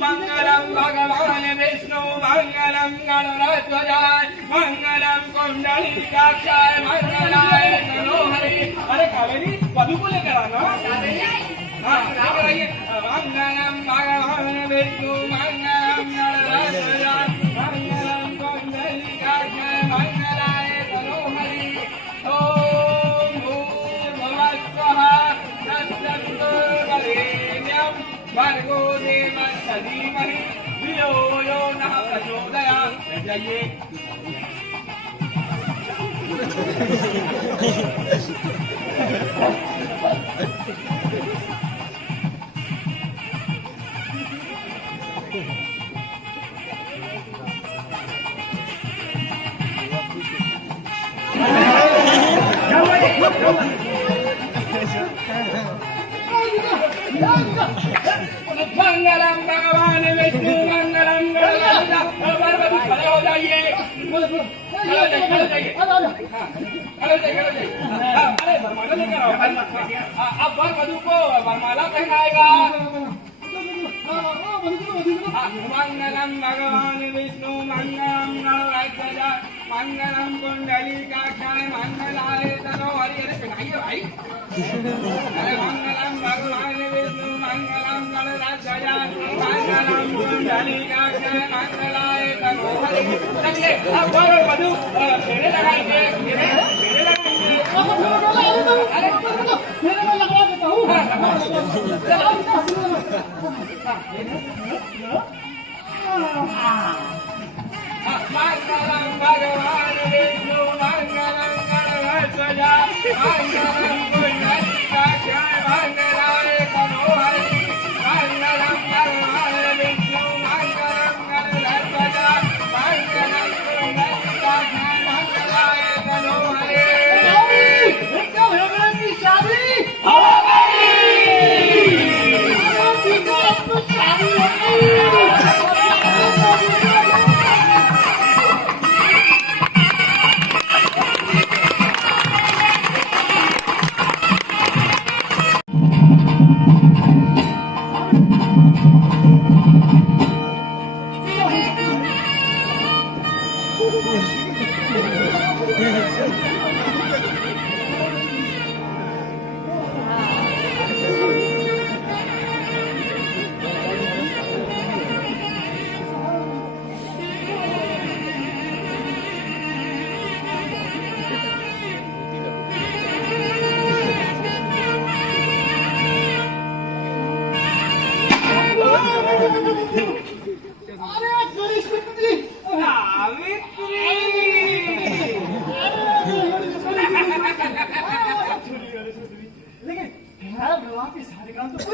मंगलम भगवान विष्णु मंगलम गणराज्य मंगलम कुंडलीकाक्षाय मंगलाय तनोहरि। अरे कावेरी पदू को लेकर आना। हाँ मंगलम भगवान विष्णु मंगलम गणराज्य मंगलम कुंडलीकाक्षाय मंगलाय तनोहरि। ओम भूर्भुवः स्वः तत्सवितुर्वरेण्यं भर्गो देवस्य धीमहि धियो यो नः प्रचोदयात्। जाइए मंगलम भगवान विष्णु मंगलम गणराज्य। खड़े हो जाइए, खड़े हो जाइए। अरे वरमाला लेकर आओ। अब वर वधू को वरमाला पहनाएगा। मंगलम भगवान विष्णु मंगलम गणराज्य मंगलम कुंडलीकाक्षाय मंगलाय तनोहरि। अरे पहनाइए भाई। अरे मंगलम भगवान विष्णु मंगलम गणराज्य मंगलम कुंडलीकाक्षाय मंगलाय तनोहरि। चलिए अब वर और वधू फेरे लगाएंगे। अरे फेरे में लगवा देता हूँ। मंगलम भगवान विष्णु मंगलम गणराज्य मंगलम कुंडलीकाक्षाय मंगलाय तनोहरि। मंगलम भगवान विष्णु मंगलम गणराज्य मंगलम कुंडलीकाक्षाय मंगलाय तनोहरि। शादी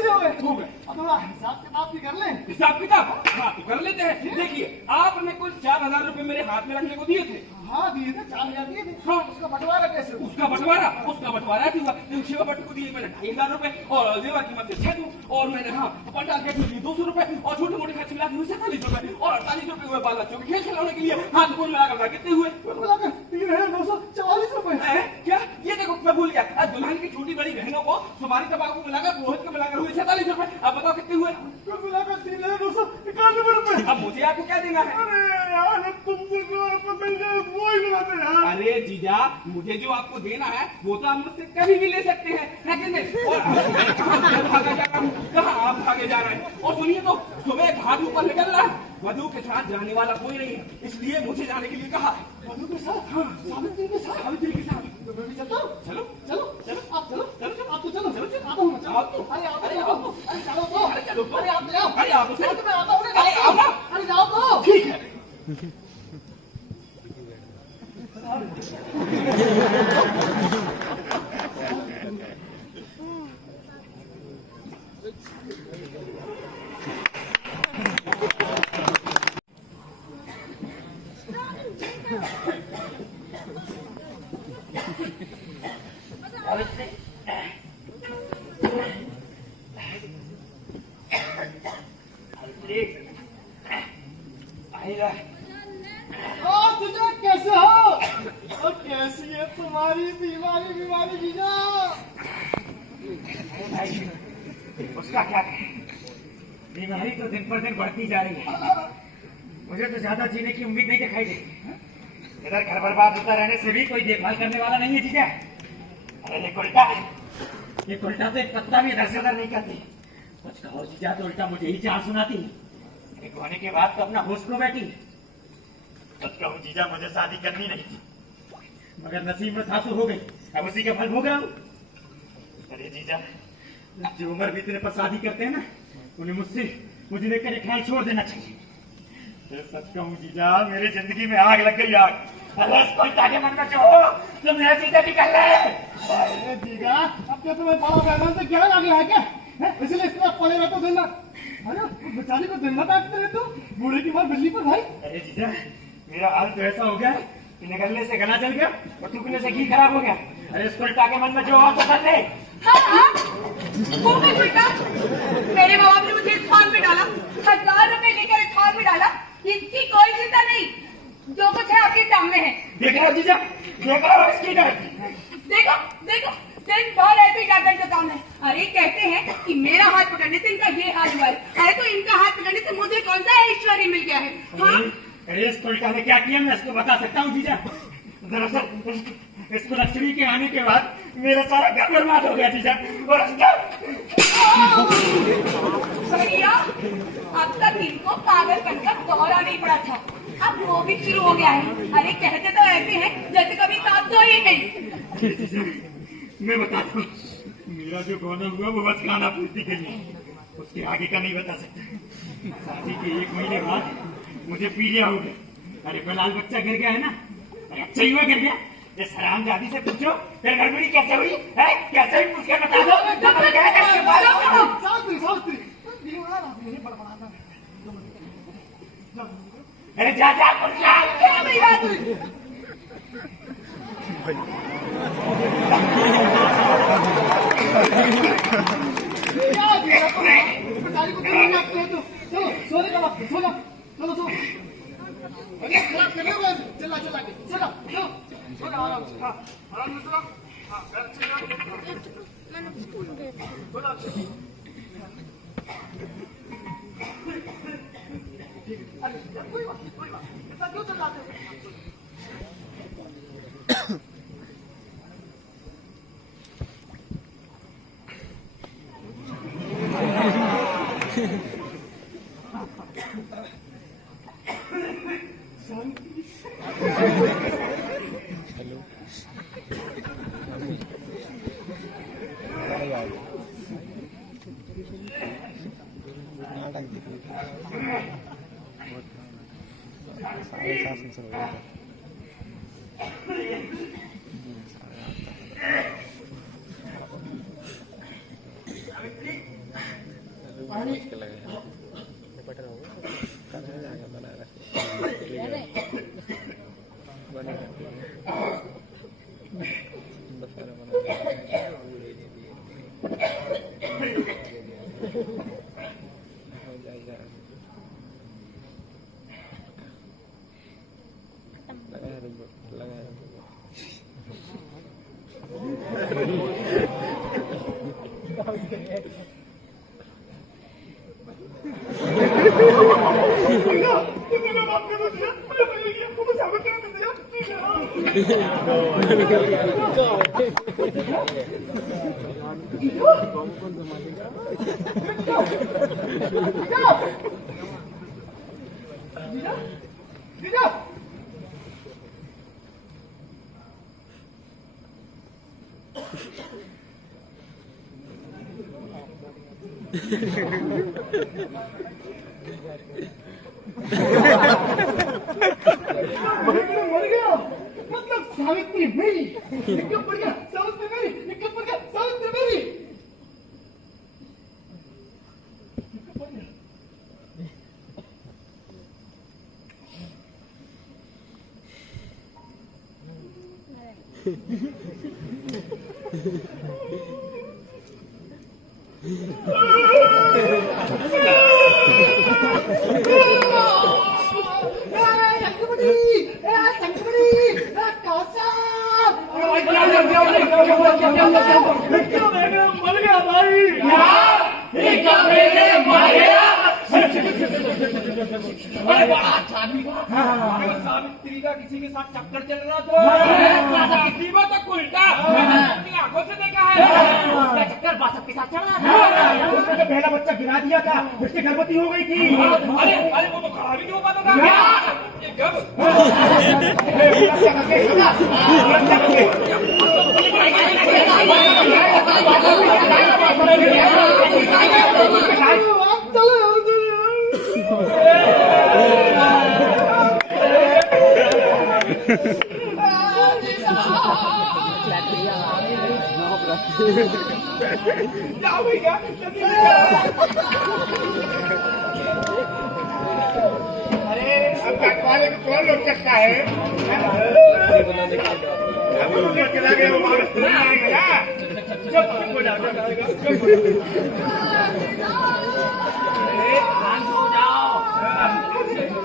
हो गई। हिसाब किताब हाँ तो कर लेते हैं। देखिए आपने कुल 4,000 रुपए मेरे हाथ में रखने को दिए थे। हाँ दिए थे, 4,000 दिए थे। हाँ उसका बंटवारा कैसे? उसका बंटवारा हुआ। शिवा भट्ट को दिए मैंने 2,500 रुपए और जेवर कीमत से 6 और मैंने हाँ पंडाल गेट में दिए 200 रुपए और छोटे मोटे खर्च मिला 47 रुपए और 48 रुपए हुए बाल बच्चों के खेल खिलौने के लिए। हाथ को मिलाकर कितने हुए? 3,944 रुपए। क्या ये देखो मैं भूल गया। आज दुल्हन की छोटी बड़ी बहनों को सुपारी तंबाकू मिलाकर रोहित को मिलाकर हुए 47 रुपए। अब बताओ कितने हुए? मिलाकर 3,991 रुपए। अब मुझे आपको क्या देना है? अरे यार तुमसे अरे जीजा मुझे जो आपको देना है वो तो आप मुझसे कभी भी ले सकते हैं, है कि नहीं? और कहाँ आप भागे जा रहे हैं? और सुनिए तो सुबह घाट ऊपर निकल रहा है, वधू के साथ जाने वाला कोई नहीं है, इसलिए मुझे जाने के लिए कहा। वधू के साथ? हाँ सावित्री के साथ। सावित्री के साथ तो मैं भी चलता हूँ। चलो चलो चलो आप चलो चलो आप तो चलो चलो आता हूँ। आप तो अरे आप अरे आओ आप तो अरे चलो तो अरे चलो तो अरे आप जाओ अरे आप तो मैं आता हूँ। अरे आओ ना। अरे जाओ तो ठीक है। तुझे कैसे हो और कैसी है तुम्हारी बीमारी जीजा? उसका क्या बीमारी तो दिन पर दिन बढ़ती जा रही है। मुझे तो ज्यादा जीने की उम्मीद नहीं दिखाई देती। इधर घर बर्बाद होता रहने से भी कोई देखभाल करने वाला नहीं है जीजा। अरे ये उल्टा तो एक पत्ता भी इधर से उधर नहीं करती। कुछ कहो जीजा तो उल्टा मुझे ही चार सुनाती। एक होने के बाद तो अपना होश खो बैठी। सच कहूँ जीजा, मुझे शादी करनी नहीं थी, मगर नसीब में था तो हो गई। अब उसी का फल भोग रहा हूँ। अरे जीजा, जो उम्र बीतने पर शादी करते हैं ना, उन्हें मुझे लेकर एक ख्याल छोड़ देना चाहिए। सच कहूँ जीजा, मेरी जिंदगी में आग लग गई, आग। अरे कोई ताके मन में जो तो मेरा जीजा निकल रहा है। अरे जीजा, अब क्या तुम्हें बड़ा मैदान से क्या आ गया है क्या? इसलिए इतना पड़े रहते दिन रात। अरे बेचारी को दिन रात आते रहते हो, बूढ़े की मार बिजली पर भाई। अरे जीजा, मेरा हाल तो ऐसा हो गया कि निकलने से गला जल गया और टूकने से घी खराब हो गया। अरे इसको उल्टा के मन में जो और तो कर ले। हाँ, वो है बेटा। मेरे माँ बाप ने मुझे इस थान में डाला, 1000 रुपए लेकर इस थान में डाला। इसकी कोई चिंता नहीं, जो कुछ है आपके सामने है। देख रहा जीजा, देख रहा इसकी डर। देखो देखो, दिन भर ऐसे ही गर्दन का काम है। अरे कहते हैं कि मेरा हाथ पकड़ने से इनका ये हाल हुआ है। अरे तो इनका हाथ पकड़ने से मुझे कौन सा ऐश्वर्य मिल गया है? हाँ? अरे इस उल्टा ने क्या किया, मैं इसको बता सकता हूँ जीजा। दरअसल इसको लक्ष्मी के आने के बाद मेरा सारा घर बर्बाद हो गया जीजा। और भैया, अब तक इनको पागलपन का दौरा नहीं पड़ा था, अब वो भी शुरू हो गया है। अरे कहते तो ऐसे हैं जैसे कभी साथ तो ही नहीं। मैं बताता हूँ, मेरा जो गाना हुआ वो बस गाना पूर्ति के लिए, उसके आगे का नहीं बता सकता। शादी के 1 महीने बाद मुझे पीलिया हो गया। अरे फिलहाल बच्चा गिर गया है ना, अरे अच्छा ही हुआ गिर गया। इस हरामजादी से पूछो फिर गड़बड़ी कैसे हुई है, कैसे हुई पूछ के बता दो। अरे जा जा चलो सोने का वक्त, सो जाओ। चलो सो। चला चला चलो सो जाओ, आराम से। हाँ, आराम से सो। हाँ, बैठ जाओ। अरे कोई बात इतना क्यों चिल्लाते हो? मर गया मतलब सावित्री मेरी, क्यों पड़ गया सावित्री मेरी, क्यों पड़ गया सावित्री मेरी। मर गया भाई, क्या मर गया। किसी के साथ चक्कर चल रहा तो सीमा तक उल्टा अपनी आंखों से देखा है। उसका चक्कर बासत के साथ चल रहा था। उसने तो पहला बच्चा गिरा दिया था, उससे गर्भवती हो गई थी। अरे वो तो खड़ा भी नहीं हो पाता था। ये कब जाओ भैया अरे अब काटवाने को कौन रोक सकता है? अब वो ऊपर चला गया, वो वापस नहीं आएगा ना। चुप हो जाओ, शांत हो जाओ।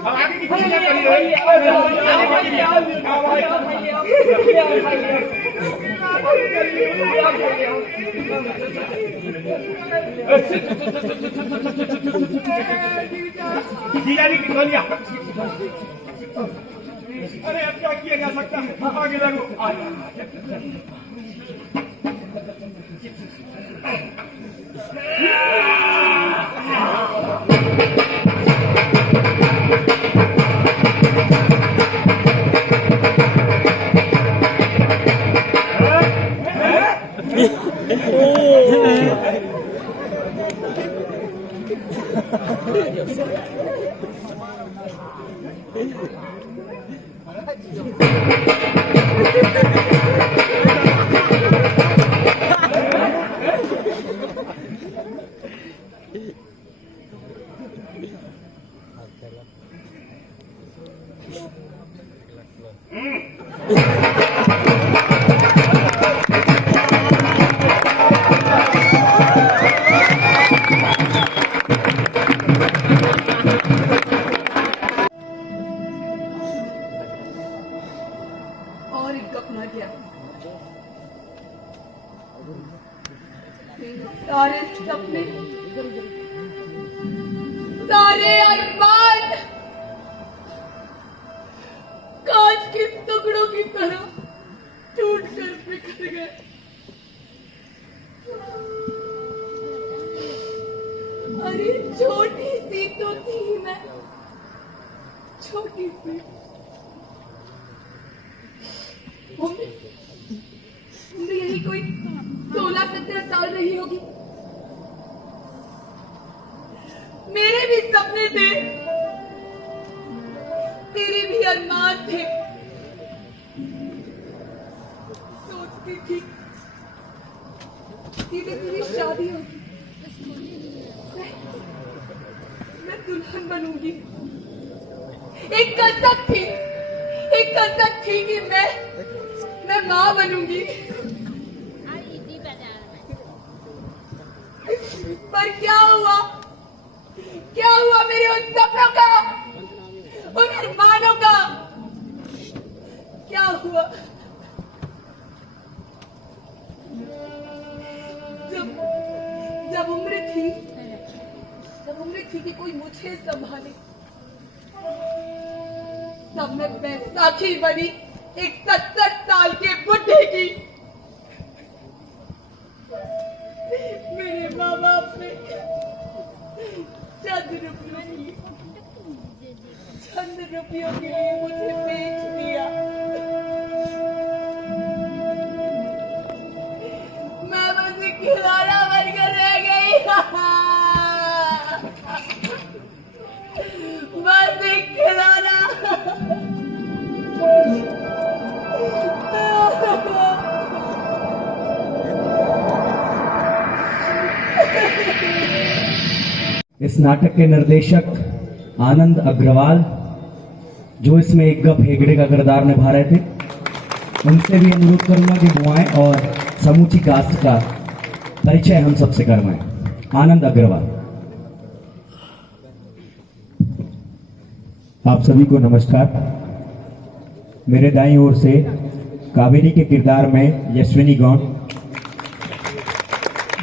अब आगे की चिंता करी जीजा जी की गोलियां। अरे अब क्या किया जा सकता है? आगे लगो। और एक कप मर गया। सारे सपने, सारे अरमान कांच के टुकड़ों की तरह टूट कर बिखर गए। अरे छोटी सी तो थी मैं, छोटी सी। उम्र यही कोई 16-17 साल रही होगी। मेरे भी सपने थे, तेरे भी अरमान थे। सोचती थी धीरे धीरे शादी होगी, मैं दुल्हन बनूंगी। एक कसक थी कि मैं माँ बनूंगी। पर क्या हुआ मेरे उन सपनों का, उन अरमानों का? क्या हुआ? जब उम्र थी कि कोई मुझे संभाले, तब मैं बैसाखी बनी एक 70 साल के बुढ़े की। मेरे माँ बाप ने चंद रुपयों के लिए मुझे बेच दिया। मैं बस एक खिलौना बनकर रह गई। बस एक खिलौना। इस नाटक के निर्देशक आनंद अग्रवाल, जो इसमें एक गप हेगड़े का किरदार निभा रहे थे, उनसे भी अनुरोध करूंगा कि वो आएं और समूची कास्ट का परिचय हम सबसे करवाएं। आनंद अग्रवाल। आप सभी को नमस्कार। मेरे दाईं ओर से कावेरी के किरदार में यशविनी गौड़,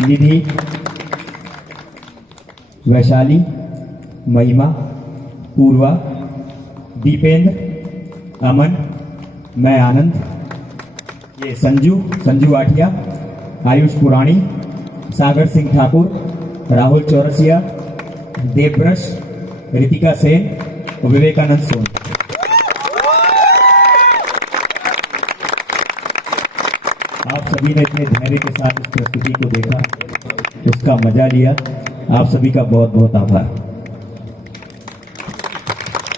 निधि, वैशाली, महिमा, पूर्वा, दीपेंद्र, अमन, मैं आनंद, ये संजू आठिया, आयुष पुराणी, सागर सिंह ठाकुर, राहुल चौरसिया, देवब्रश, रितिका सेन और विवेकानंद सोन। आप सभी ने इतने धैर्य के साथ इस प्रस्तुति को देखा, उसका मजा लिया। आप सभी का बहुत बहुत आभार।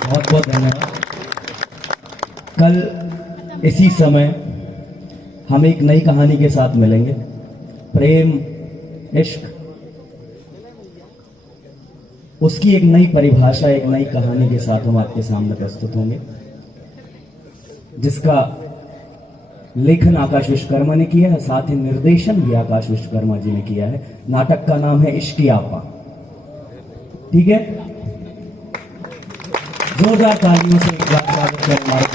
बहुत बहुत धन्यवाद। कल इसी समय हम एक नई कहानी के साथ मिलेंगे। प्रेम, इश्क, उसकी एक नई परिभाषा, एक नई कहानी के साथ हम आपके सामने प्रस्तुत होंगे, जिसका लेखन आकाश विश्वकर्मा ने किया है, साथ ही निर्देशन भी आकाश विश्वकर्मा जी ने किया है। नाटक का नाम है इश्क की आपा। ठीक है, जोरदार तालियों से एक बार स्वागत करें हमारे